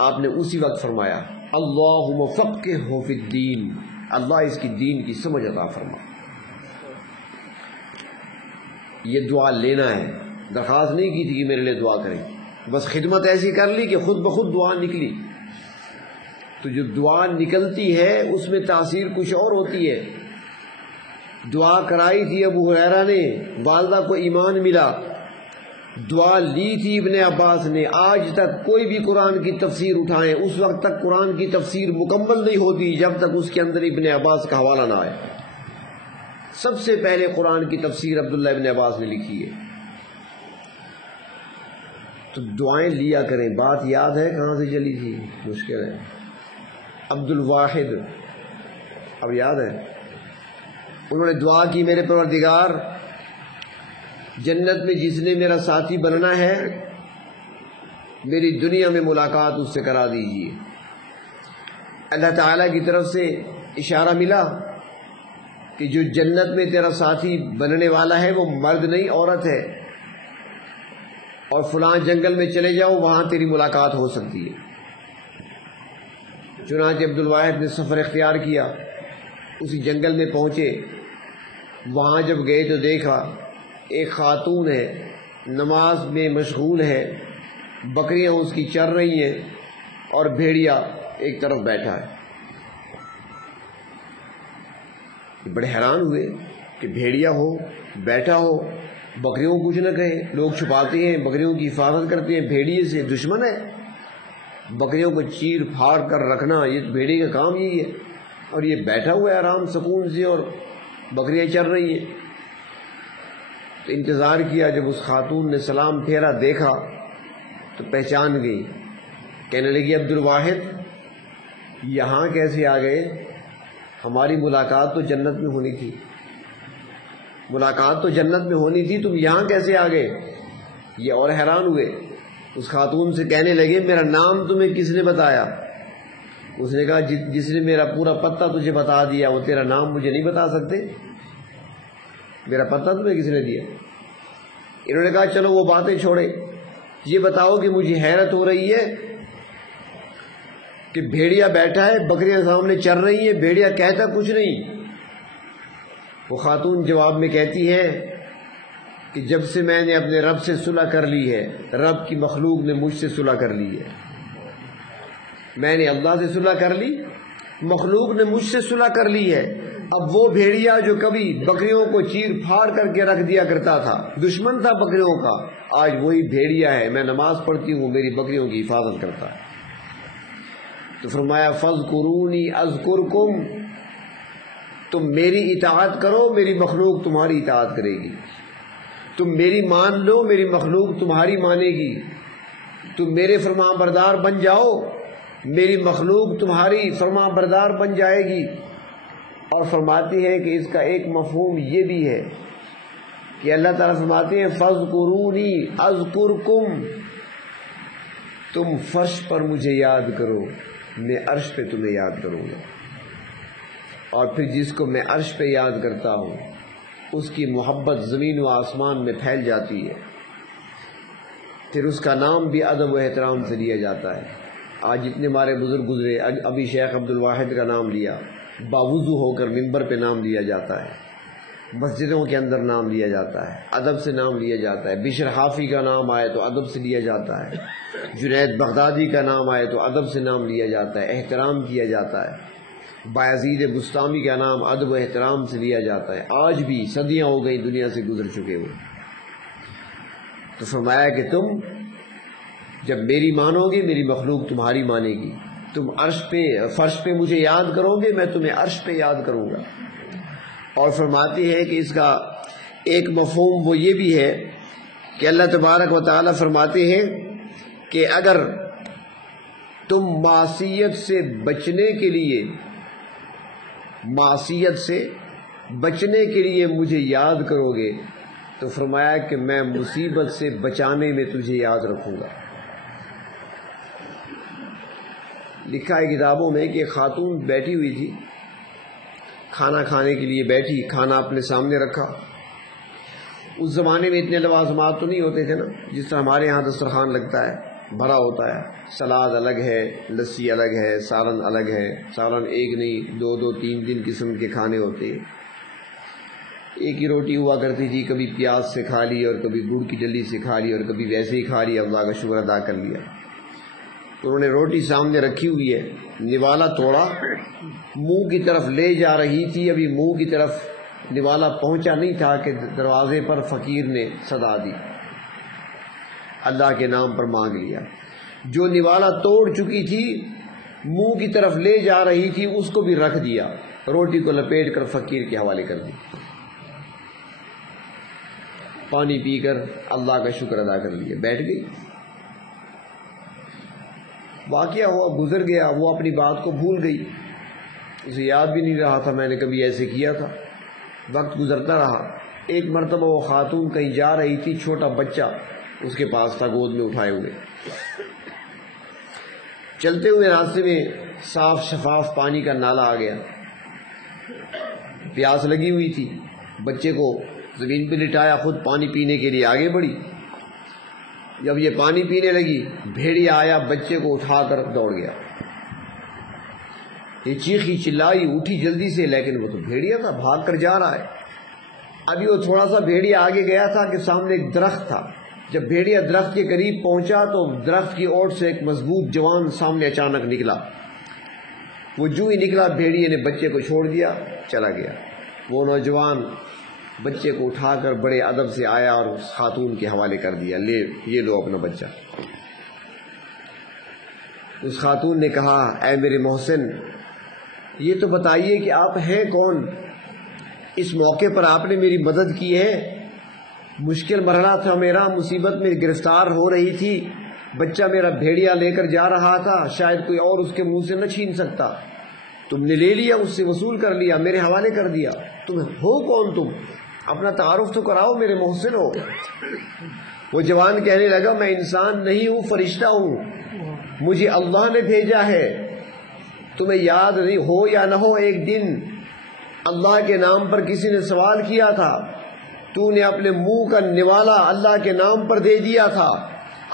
آپ نے اسی وقت فرمایا اللہم فقہہ فی الدین، اللہ اس کی دین کی سمجھ عطا فرما. یہ دعا لینا ہے، درخواست نہیں کی تھی کہ میرے لیے دعا کریں، بس خدمت ایسی کر لی کہ خود بخود دعا نکلی. تو جو دعا نکلتی ہے اس میں تاثیر کچھ اور ہوتی ہے. دعا کرائی تھی ابو ہریرہ نے، والدہ کو ایمان ملا. دعا لی تھی ابن عباس نے. آج تک کوئی بھی قرآن کی تفسیر اٹھائیں اس وقت تک قرآن کی تفسیر مکمل نہیں ہوتی جب تک اس کے اندر ابن عباس کا حوالہ نہ آئے. سب سے پہلے قرآن کی تفسیر عبداللہ ابن عباس نے لکھی ہے. تو دعائیں لیا کریں. بات یاد ہے کہاں سے چلی تھی؟ مشکل ہے. عبد الواحد، اب یاد ہے؟ انہوں نے دعا کی میرے پروردگار جنت میں جس نے میرا ساتھی بننا ہے میری دنیا میں ملاقات اس سے کرا دیجیے. اللہ تعالیٰ کی طرف سے اشارہ ملا کہ جو جنت میں تیرا ساتھی بننے والا ہے وہ مرد نہیں عورت ہے، اور فلاں جنگل میں چلے جاؤ وہاں تیری ملاقات ہو سکتی ہے. چنانچہ عبد الواحد نے سفر اختیار کیا، اسی جنگل میں پہنچے. وہاں جب گئے تو دیکھا ایک خاتون ہے، نماز میں مشغول ہے، بکریاں اس کی چر رہی ہیں اور بھیڑیا ایک طرف بیٹھا ہے. بڑے حیران ہوئے کہ بھیڑیا ہو بیٹھا ہو، بکریوں کو کچھ نہ کہے. لوگ چھپاتے ہیں، بکریوں کی حفاظت کرتے ہیں، بھیڑیے سے دشمن ہے. بکریوں کو چیر پھاڑ کر رکھنا یہ بھیڑیے کا کام یہی ہے، اور یہ بیٹھا ہوا ہے آرام سکون سے اور بکریاں چر رہی ہیں. تو انتظار کیا. جب اس خاتون نے سلام پھیرا دیکھا تو پہچان گئی. کہنے لگی عبد الواحد یہاں کیسے آ گئے؟ ہماری ملاقات تو جنت میں ہونی تھی، ملاقات تو جنت میں ہونی تھی، تم یہاں کیسے آ گئے؟ یہ اور حیران ہوئے. اس خاتون سے کہنے لگے میرا نام تمہیں کس نے بتایا؟ اس نے کہا جس نے میرا پورا پتہ تجھے بتا دیا وہ تیرا نام مجھے نہیں بتا سکتے؟ میرا پتہ تمہیں کس نے دیا؟ انہوں نے کہا چلو وہ باتیں چھوڑے، یہ بتاؤ کہ مجھے حیرت ہو رہی ہے کہ بھیڑیا بیٹھا ہے، بکریاں سامنے چر رہی ہیں، بھیڑیا کہتا کچھ نہیں. وہ خاتون جواب میں کہتی ہے کہ جب سے میں نے اپنے رب سے صلح کر لی ہے، رب کی مخلوق نے مجھ سے صلح کر لی ہے. میں نے اللہ سے صلح کر لی، مخلوق نے مجھ سے صلح کر لی ہے. اب وہ بھیڑیا جو کبھی بکریوں کو چیر پھاڑ کر کے رکھ دیا کرتا تھا، دشمن تھا بکریوں کا، آج وہی بھیڑیا ہے. میں نماز پڑھتی ہوں، میری بکریوں کی حفاظت کرتا ہے. تو فرمایا فاذکرونی اذکرکم، تم میری اطاعت کرو میری مخلوق تمہاری اطاعت کرے گی. تم میری مان لو میری مخلوق تمہاری مانے گی. تم میرے فرمان بردار بن جاؤ میری مخلوق تمہاری فرمان بردار بن جائے گی. اور فرماتی ہے کہ اس کا ایک مفہوم یہ بھی ہے کہ اللہ تعالیٰ فرماتے ہیں فاذکرونی اذکرکم، تم فرش پر مجھے یاد کرو میں عرش پہ تمہیں یاد کروں گا. اور پھر جس کو میں عرش پہ یاد کرتا ہوں اس کی محبت زمین و آسمان میں پھیل جاتی ہے. پھر اس کا نام بھی ادب و احترام سے لیا جاتا ہے. آج جتنے ہمارے بزرگ گزرے، ابھی شیخ عبد الواحد کا نام لیا، باوضو ہو کر ممبر پہ نام لیا جاتا ہے، مسجدوں کے اندر نام لیا جاتا ہے، ادب سے نام لیا جاتا ہے. بشر حافی کا نام آئے تو ادب سے لیا جاتا ہے، جنید بغدادی کا نام آئے تو ادب سے نام لیا جاتا ہے، احترام کیا جاتا ہے. بایزید بستامی کا نام ادب و احترام سے لیا جاتا ہے. آج بھی صدیاں ہو گئی دنیا سے گزر چکے ہوئے. تو فرمایا کہ تم جب میری مانو گے میری مخلوق تمہاری مانے گی. تم عرش پہ فرش پہ مجھے یاد کرو گے میں تمہیں عرش پہ یاد کروں گا. اور فرماتی ہے کہ اس کا ایک مفہوم وہ یہ بھی ہے کہ اللہ تبارک و تعالی فرماتے ہیں کہ اگر تم معصیت سے بچنے کے لیے معصیت سے بچنے کے لیے مجھے یاد کرو گے تو فرمایا کہ میں مصیبت سے بچانے میں تجھے یاد رکھوں گا۔ لکھا ہے کتابوں میں کہ خاتون بیٹھی ہوئی تھی، کھانا کھانے کے لیے بیٹھی، کھانا اپنے سامنے رکھا۔ اس زمانے میں اتنے لوازمات تو نہیں ہوتے تھے نا، جس طرح ہمارے ہاں دسترخوان لگتا ہے، بھرا ہوتا ہے، سلاد الگ ہے، لسی الگ ہے، سالن الگ ہے، سالن ایک نہیں، دو دو تین تین قسم کے کھانے ہوتے ہیں۔ ایک ہی روٹی ہوا کرتی تھی، کبھی پیاز سے کھا لی اور کبھی گڑ کی ڈلی سے کھا لی اور کبھی ویسے ہی کھا لی، اللہ کا شکر ادا کر لیا۔ تو انہوں نے روٹی سامنے رکھی ہوئی ہے، نوالا توڑا، منہ کی طرف لے جا رہی تھی، ابھی منہ کی طرف نوالا پہنچا نہیں تھا کہ دروازے پر فقیر نے صدا دی، اللہ کے نام پر مانگ لیا۔ جو نوالا توڑ چکی تھی، منہ کی طرف لے جا رہی تھی، اس کو بھی رکھ دیا، روٹی کو لپیٹ کر فقیر کے حوالے کر دی، پانی پی کر اللہ کا شکر ادا کر لیا، بیٹھ گئی۔ واقعہ ہوا، گزر گیا، وہ اپنی بات کو بھول گئی، اسے یاد بھی نہیں رہا تھا میں نے کبھی ایسے کیا تھا۔ وقت گزرتا رہا، ایک مرتبہ وہ خاتون کہیں جا رہی تھی، چھوٹا بچہ اس کے پاس تھا گود میں اٹھائے ہوئے، چلتے ہوئے راستے میں صاف شفاف پانی کا نالا آ گیا، پیاس لگی ہوئی تھی، بچے کو زمین پہ لٹایا، خود پانی پینے کے لیے آگے بڑھی۔ جب یہ پانی پینے لگی، بھیڑیا آیا، بچے کو اٹھا کر دوڑ گیا، یہ چیخی چلائی، اٹھی جلدی سے، لیکن وہ تو بھیڑیا تھا، بھاگ کر جا رہا ہے۔ ابھی وہ تھوڑا سا بھیڑیا آگے گیا تھا کہ سامنے ایک درخت تھا، جب بھیڑیا درخت کے قریب پہنچا تو درخت کی اوٹ سے ایک مضبوط جوان سامنے اچانک نکلا، وہ جو ہی نکلا بھیڑیے نے بچے کو چھوڑ دیا، چلا گیا۔ وہ نوجوان بچے کو اٹھا کر بڑے ادب سے آیا اور اس خاتون کے حوالے کر دیا، لے یہ لو اپنا بچہ۔ اس خاتون نے کہا، اے میرے محسن، یہ تو بتائیے کہ آپ ہیں کون؟ اس موقع پر آپ نے میری مدد کی ہے، مشکل مرحلہ تھا میرا، مصیبت میں گرفتار ہو رہی تھی، بچہ میرا بھیڑیا لے کر جا رہا تھا، شاید کوئی اور اس کے منہ سے نہ چھین سکتا، تم نے لے لیا، اس سے وصول کر لیا، میرے حوالے کر دیا، تم ہو کون؟ تم اپنا تعارف تو کراؤ، میرے محسن ہو۔ وہ جوان کہنے لگا، میں انسان نہیں ہوں، فرشتہ ہوں، مجھے اللہ نے بھیجا ہے، تمہیں یاد نہیں ہو یا نہ ہو، ایک دن اللہ کے نام پر کسی نے سوال کیا تھا، تو نے اپنے منہ کا نوالا اللہ کے نام پر دے دیا تھا،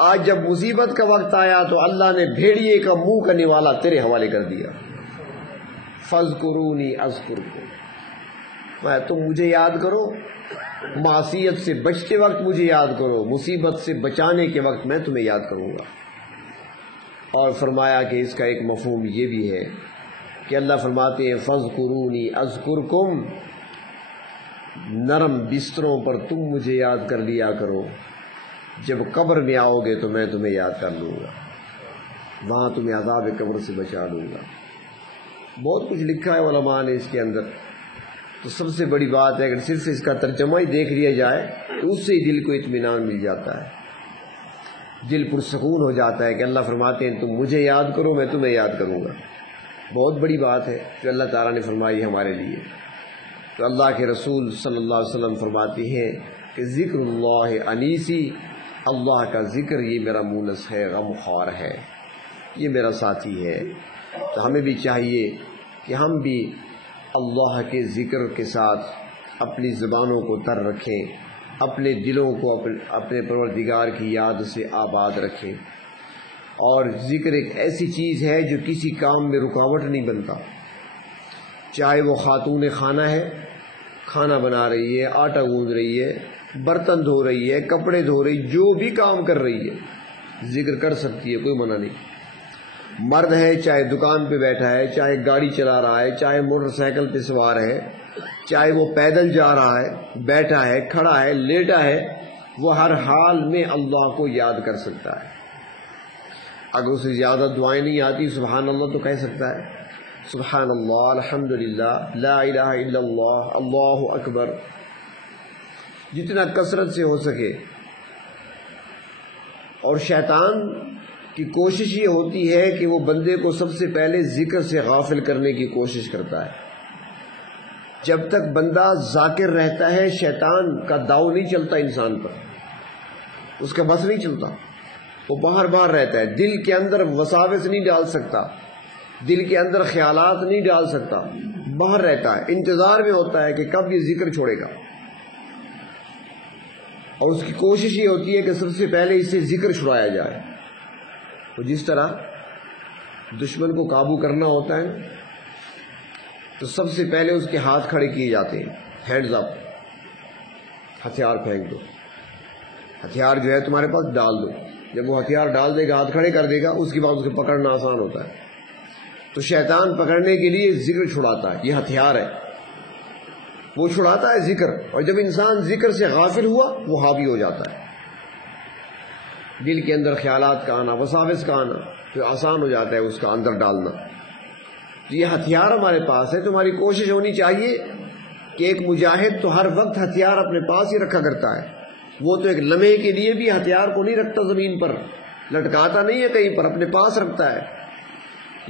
آج جب مصیبت کا وقت آیا تو اللہ نے بھیڑیے کا منہ کا نوالا تیرے حوالے کر دیا، فاذکرونی اذکرکم، تم مجھے یاد کرو، معصیت سے بچتے وقت مجھے یاد کرو، مصیبت سے بچانے کے وقت میں تمہیں یاد کروں گا۔ اور فرمایا کہ اس کا ایک مفہوم یہ بھی ہے کہ اللہ فرماتے ہیں فاذکرونی اذکرکم، نرم بستروں پر تم مجھے یاد کر لیا کرو، جب قبر میں آؤ گے تو میں تمہیں یاد کر لوں گا، وہاں تمہیں عذاب قبر سے بچا لوں گا۔ بہت کچھ لکھا ہے علماء نے اس کے اندر، تو سب سے بڑی بات ہے اگر صرف اس کا ترجمہ ہی دیکھ لیا جائے تو اس سے ہی دل کو اطمینان مل جاتا ہے، دل پرسکون ہو جاتا ہے کہ اللہ فرماتے ہیں تم مجھے یاد کرو، میں تمہیں یاد کروں گا۔ بہت بڑی بات ہے جو اللہ تعالیٰ نے فرمائی ہمارے لیے۔ تو اللہ کے رسول صلی اللہ علیہ وسلم فرماتے ہیں کہ ذکر اللہ انیسی، اللہ کا ذکر یہ میرا مونس ہے، غمخوار ہے، یہ میرا ساتھی ہے۔ تو ہمیں بھی چاہیے کہ ہم بھی اللہ کے ذکر کے ساتھ اپنی زبانوں کو تر رکھیں، اپنے دلوں کو اپنے پروردگار کی یاد سے آباد رکھیں۔ اور ذکر ایک ایسی چیز ہے جو کسی کام میں رکاوٹ نہیں بنتا، چاہے وہ خاتون خانہ ہے، کھانا بنا رہی ہے، آٹا گوندھ رہی ہے، برتن دھو رہی ہے، کپڑے دھو رہی، جو بھی کام کر رہی ہے ذکر کر سکتی ہے، کوئی منع نہیں۔ مرد ہے چاہے دکان پہ بیٹھا ہے، چاہے گاڑی چلا رہا ہے، چاہے موٹر سائیکل پہ سوار ہے، چاہے وہ پیدل جا رہا ہے، بیٹھا ہے، کھڑا ہے، لیٹا ہے، وہ ہر حال میں اللہ کو یاد کر سکتا ہے۔ اگر اسے زیادہ دعائیں نہیں آتی سبحان اللہ تو کہہ سکتا ہے، سبحان اللہ، الحمدللہ، لا الہ الا اللہ، اللہ اکبر، جتنا کثرت سے ہو سکے۔ اور شیطان کی کوشش یہ ہوتی ہے کہ وہ بندے کو سب سے پہلے ذکر سے غافل کرنے کی کوشش کرتا ہے، جب تک بندہ ذاکر رہتا ہے شیطان کا داؤ نہیں چلتا انسان پر، اس کا بس نہیں چلتا، وہ باہر باہر رہتا ہے، دل کے اندر وساوس نہیں ڈال سکتا، دل کے اندر خیالات نہیں ڈال سکتا، باہر رہتا ہے، انتظار میں ہوتا ہے کہ کب یہ ذکر چھوڑے گا، اور اس کی کوشش یہ ہوتی ہے کہ سب سے پہلے اس سے ذکر چھڑایا جائے۔ تو جس طرح دشمن کو قابو کرنا ہوتا ہے تو سب سے پہلے اس کے ہاتھ کھڑے کیے جاتے ہیں، ہینڈز اپ، ہتھیار پھینک دو، ہتھیار جو ہے تمہارے پاس ڈال دو۔ جب وہ ہتھیار ڈال دے گا، ہاتھ کھڑے کر دے گا، اس کے بعد اس کو پکڑنا آسان ہوتا ہے۔ تو شیطان پکڑنے کے لیے ذکر چھڑاتا ہے، یہ ہتھیار ہے، وہ چھڑاتا ہے ذکر، اور جب انسان ذکر سے غافل ہوا وہ حاوی ہو جاتا ہے، دل کے اندر خیالات کا آنا، وساوس کا آنا، تو آسان ہو جاتا ہے اس کا اندر ڈالنا۔ یہ ہتھیار ہمارے پاس ہے، تو ہماری کوشش ہونی چاہیے کہ ایک مجاہد تو ہر وقت ہتھیار اپنے پاس ہی رکھا کرتا ہے، وہ تو ایک لمحے کے لیے بھی ہتھیار کو نہیں رکھتا، زمین پر لٹکاتا نہیں ہے کہیں پر، اپنے پاس رکھتا ہے،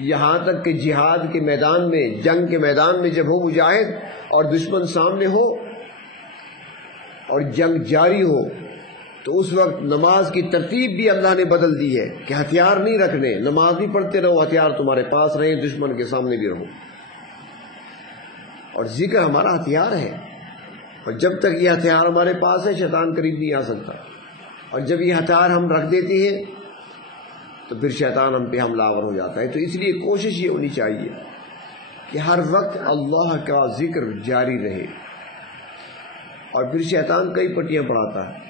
یہاں تک کہ جہاد کے میدان میں، جنگ کے میدان میں جب ہو مجاہد اور دشمن سامنے ہو اور جنگ جاری ہو، تو اس وقت نماز کی ترتیب بھی اللہ نے بدل دی ہے کہ ہتھیار نہیں رکھنے، نماز بھی پڑھتے رہو، ہتھیار تمہارے پاس رہے، دشمن کے سامنے بھی رہو۔ اور ذکر ہمارا ہتھیار ہے، اور جب تک یہ ہتھیار ہمارے پاس ہے شیطان قریب نہیں آ سکتا، اور جب یہ ہتھیار ہم رکھ دیتے ہیں تو پھر شیطان ہم پہ حملہ آور ہو جاتا ہے۔ تو اس لیے کوشش یہ ہونی چاہیے کہ ہر وقت اللہ کا ذکر جاری رہے، اور پھر شیطان کئی پٹیاں پڑھاتا ہے،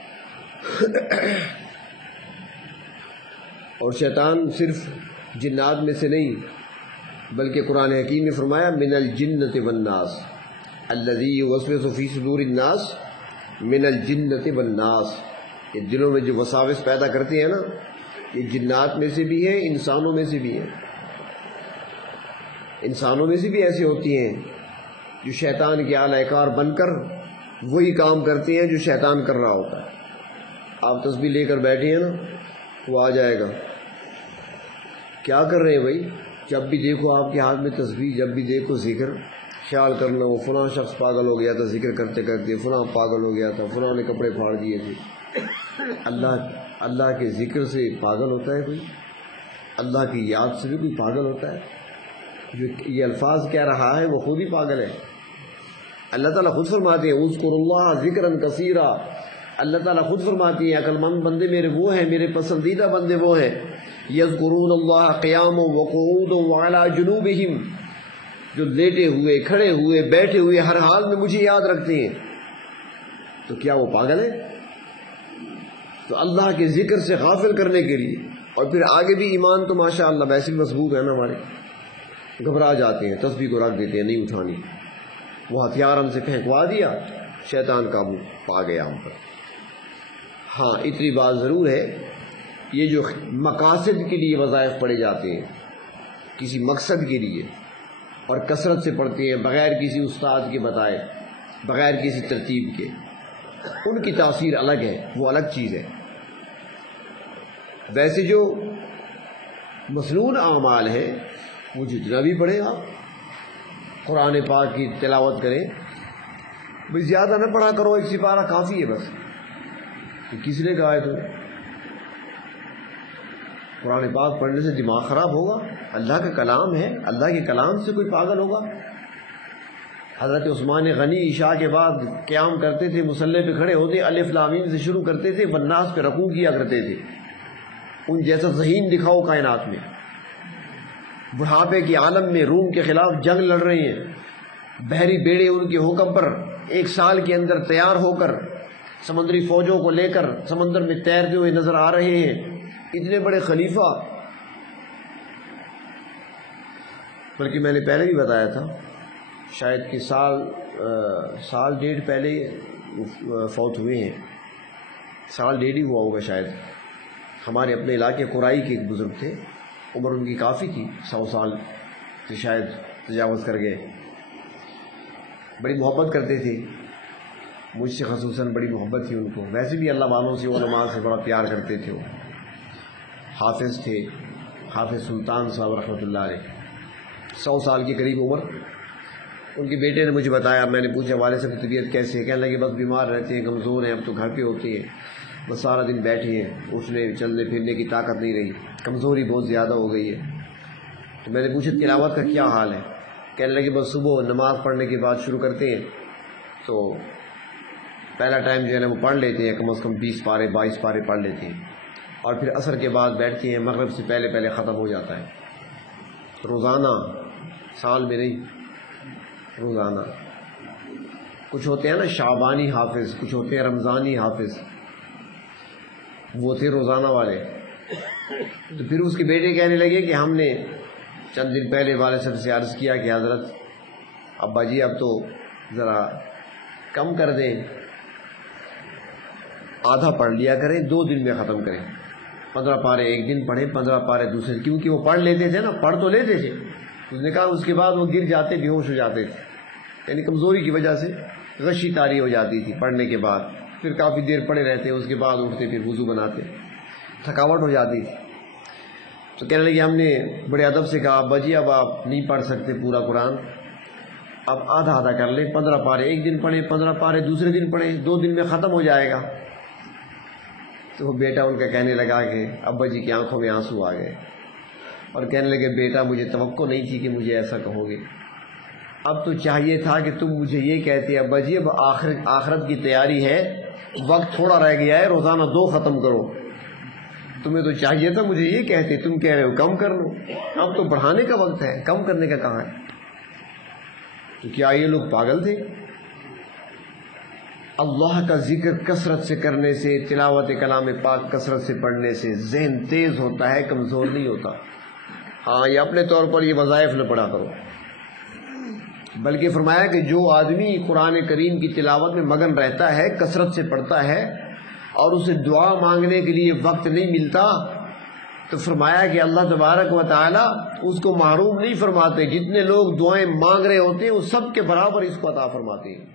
اور شیطان صرف جنات میں سے نہیں بلکہ قرآن حکیم نے فرمایا من الجنۃ والناس الذی یوسوس فی صدور الناس من الجنۃ والناس، یہ دلوں میں جو وساوس پیدا کرتے ہیں نا، یہ جنات میں سے بھی ہیں، انسانوں میں سے بھی ہیں، انسانوں میں سے بھی ایسے ہوتی ہیں جو شیطان کے اعلی کار بن کر وہی کام کرتے ہیں جو شیطان کر رہا ہوتا ہے۔ آپ تسبیح لے کر بیٹھے ہیں نا، وہ آ جائے گا، کیا کر رہے ہیں بھائی؟ جب بھی دیکھو آپ کے ہاتھ میں تسبیح، جب بھی دیکھو ذکر، خیال کرنا وہ فلاں شخص پاگل ہو گیا تھا ذکر کرتے کرتے، فلاں پاگل ہو گیا تھا، فلاں نے کپڑے پھاڑ دیے تھے۔ اللہ کے ذکر سے پاگل ہوتا ہے کوئی؟ اللہ کی یاد سے بھی کوئی پاگل ہوتا ہے؟ جو یہ الفاظ کہہ رہا ہے وہ خود ہی پاگل ہے۔ اللہ تعالیٰ خود فرماتے ہیں اذکروا اللہ ذکرا کثیرا، اللہ تعالیٰ خود فرماتی ہیں عقل مند بندے میرے وہ ہیں، میرے پسندیدہ بندے وہ ہیں، یذکرون اللہ قیاما وقعودا وعلی جنوبہم، جو لیٹے ہوئے، کھڑے ہوئے، بیٹھے ہوئے، ہر حال میں مجھے یاد رکھتے ہیں۔ تو کیا وہ پاگل ہے؟ تو اللہ کے ذکر سے غافل کرنے کے لیے، اور پھر آگے بھی ایمان تو ماشاءاللہ ویسے بھی مضبوط ہے نا ہمارے، گھبرا جاتے ہیں، تسبیح کو رکھ دیتے ہیں، نہیں اٹھانی، وہ ہتھیار ہم سے پھینکوا دیا، شیطان قابو پا گیا ہم پر۔ ہاں اتنی بات ضرور ہے، یہ جو مقاصد کے لیے وظائف پڑھے جاتے ہیں، کسی مقصد کے لیے، اور کثرت سے پڑھتے ہیں بغیر کسی استاد کے بتائے، بغیر کسی ترتیب کے، ان کی تاثیر الگ ہے، وہ الگ چیز ہے۔ ویسے جو مسنون اعمال ہیں وہ جتنا بھی پڑھیں آپ، قرآن پاک کی تلاوت کریں، بھئی زیادہ نہ پڑھا کرو، ایک سپارہ کافی ہے بس۔ کس نے کہا ہے تو قرآن پاک پڑھنے سے دماغ خراب ہوگا؟ اللہ کا کلام ہے، اللہ کے کلام سے کوئی پاگل ہوگا؟ حضرت عثمان غنی عشاء کے بعد قیام کرتے تھے، مصلی پہ کھڑے ہوتے، الف لام میم سے شروع کرتے تھے، والناس پہ رکوع کیا کرتے تھے، ان جیسا ذہین دکھاؤ کائنات میں، بڑھاپے کے عالم میں روم کے خلاف جنگ لڑ رہے ہیں، بحری بیڑے ان کے حکم پر 1 سال کے اندر تیار ہو کر سمندری فوجوں کو لے کر سمندر میں تیرتے ہوئے نظر آ رہے ہیں، اتنے بڑے خلیفہ۔ بلکہ میں نے پہلے بھی بتایا تھا، شاید کہ سال ڈیڑھ پہلے فوت ہوئے ہیں، سال ڈیڑھ ہی ہوا ہوگا شاید۔ ہمارے اپنے علاقے قرائی کے ایک بزرگ تھے، عمر ان کی کافی تھی، 100 سال سے شاید تجاوز کر گئے، بڑی محبت کرتے تھے مجھ سے، خصوصاً بڑی محبت تھی ان کو، ویسے بھی اللہ والوں سے، علماء سے بڑا پیار کرتے تھے۔ وہ حافظ تھے، حافظ سلطان صاحب رحمۃ اللہ علیہ، 100 سال کے قریب عمر، ان کے بیٹے نے مجھے بتایا، میں نے پوچھا والد صاحب کی طبیعت کیسے ہے؟ کہنے لگے بس بیمار رہتے ہیں، کمزور ہیں، اب تو گھر پہ ہوتی ہیں، بس سارا دن بیٹھے ہیں، اٹھنے چلنے پھرنے کی طاقت نہیں رہی، کمزوری بہت زیادہ ہو گئی ہے۔ تو میں نے پوچھا تلاوت کا کیا حال ہے؟ کہنے لگے بس صبح نماز پڑھنے کے بعد شروع کرتے ہیں تو پہلا ٹائم جو ہے نا وہ پڑھ لیتے ہیں، کم از کم 20 پارے 22 پارے پڑھ لیتے ہیں، اور پھر عصر کے بعد بیٹھتے ہیں، مغرب سے پہلے پہلے ختم ہو جاتا ہے، روزانہ، سال میں نہیں، روزانہ۔ کچھ ہوتے ہیں نا شعبانی حافظ، کچھ ہوتے ہیں رمضانی حافظ، وہ تھے روزانہ والے۔ تو پھر اس کے بیٹے کہنے لگے کہ ہم نے چند دن پہلے والد صاحب سے عرض کیا کہ حضرت ابا جی اب تو ذرا کم کر دیں، آدھا پڑھ لیا کریں، 2 دن میں ختم کریں، 15 پارے ایک دن پڑھیں، 15 پارے دوسرے، کیونکہ وہ پڑھ لیتے تھے نا، پڑھ تو لیتے تھے، اس نے کہا اس کے بعد وہ گر جاتے، بے ہوش ہو جاتے تھے، یعنی کمزوری کی وجہ سے غشی طاری ہو جاتی تھی پڑھنے کے بعد، پھر کافی دیر پڑے رہتے، اس کے بعد اٹھتے پھر وضو بناتے، تھکاوٹ ہو جاتی تھی۔ تو کہنے لگے ہم نے بڑے ادب سے کہا ابا جی اب آپ نہیں پڑھ سکتے پورا قرآن، اب آدھا آدھا کر لیں، 15 پارے ایک دن پڑھیں، 15 پارے دوسرے دن پڑھیں، 2 دن میں ختم ہو جائے گا۔ تو وہ بیٹا ان کا کہنے لگا کہ ابا جی کی آنکھوں میں آنسو آ گئے اور کہنے لگے بیٹا مجھے توقع نہیں تھی کہ مجھے ایسا کہو گے، اب تو چاہیے تھا کہ تم مجھے یہ کہتے ابا جی اب آخرت کی تیاری ہے، وقت تھوڑا رہ گیا ہے، روزانہ 2 ختم کرو، تمہیں تو چاہیے تھا مجھے یہ کہتے، تم کہہ رہے ہو کم کر لو، اب تو بڑھانے کا وقت ہے، کم کرنے کا کہاں ہے؟ تو کیا یہ لوگ پاگل تھے؟ اللہ کا ذکر کثرت سے کرنے سے، تلاوت کلام پاک کثرت سے پڑھنے سے ذہن تیز ہوتا ہے، کمزور نہیں ہوتا۔ ہاں یہ اپنے طور پر یہ وظائف نہ پڑھا کرو، بلکہ فرمایا کہ جو آدمی قرآن کریم کی تلاوت میں مگن رہتا ہے، کثرت سے پڑھتا ہے اور اسے دعا مانگنے کے لیے وقت نہیں ملتا، تو فرمایا کہ اللہ تبارک و تعالی اس کو محروم نہیں فرماتے، جتنے لوگ دعائیں مانگ رہے ہوتے ہیں وہ سب کے برابر اس کو عطا فرماتے ہیں۔